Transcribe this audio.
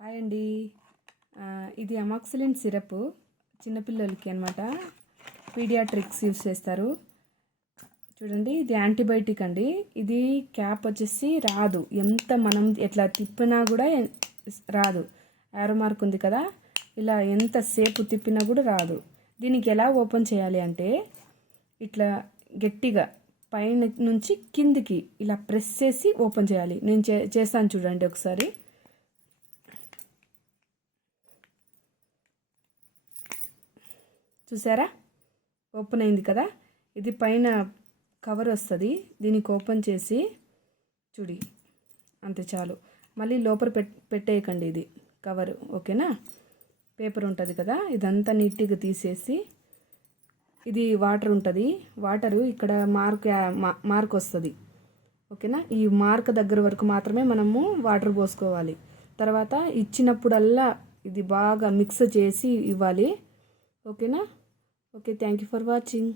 Hi అండి. ఇది amoxicillin syrup చిన్నపిల్లలకి అనమాట. పీడియాట్రిక్స్ యూస్ చేస్తారు. చూడండి, ఇది యాంటీబయాటిక్ అండి. ఇది క్యాప్ వచ్చేసి రాదు, ఎంత మనం ఎట్లా తిప్పినా కూడా రాదు. యారో మార్క్ ఉంది కదా, ఇలా ఎంతసేపు తిప్పినా కూడా రాదు. దీనికి ఎలా ఓపెన్ చేయాలి అంటే, ఇట్లా గట్టిగా పైన నుంచి కిందికి ఇలా ప్రెస్ చేసి ఓపెన్ చేయాలి. నేను చేస్తాను చూడండి ఒకసారి. చూసారా, ఓపెన్ అయింది కదా. ఇది పైన కవర్ వస్తుంది, దీనికి ఓపెన్ చేసి చూడి, అంతే చాలు. మళ్ళీ లోపల పెట్టేయకండి ఇది కవర్, ఓకేనా. పేపర్ ఉంటుంది కదా, ఇదంతా నీట్గా తీసేసి, ఇది వాటర్ ఉంటుంది, వాటరు ఇక్కడ మార్క్ వస్తుంది, ఓకేనా. ఈ మార్క్ దగ్గర వరకు మాత్రమే మనము వాటర్ పోసుకోవాలి. తర్వాత ఇచ్చినప్పుడల్లా ఇది బాగా మిక్స్ చేసి ఇవ్వాలి, ఓకేనా. Okay, thank you for watching.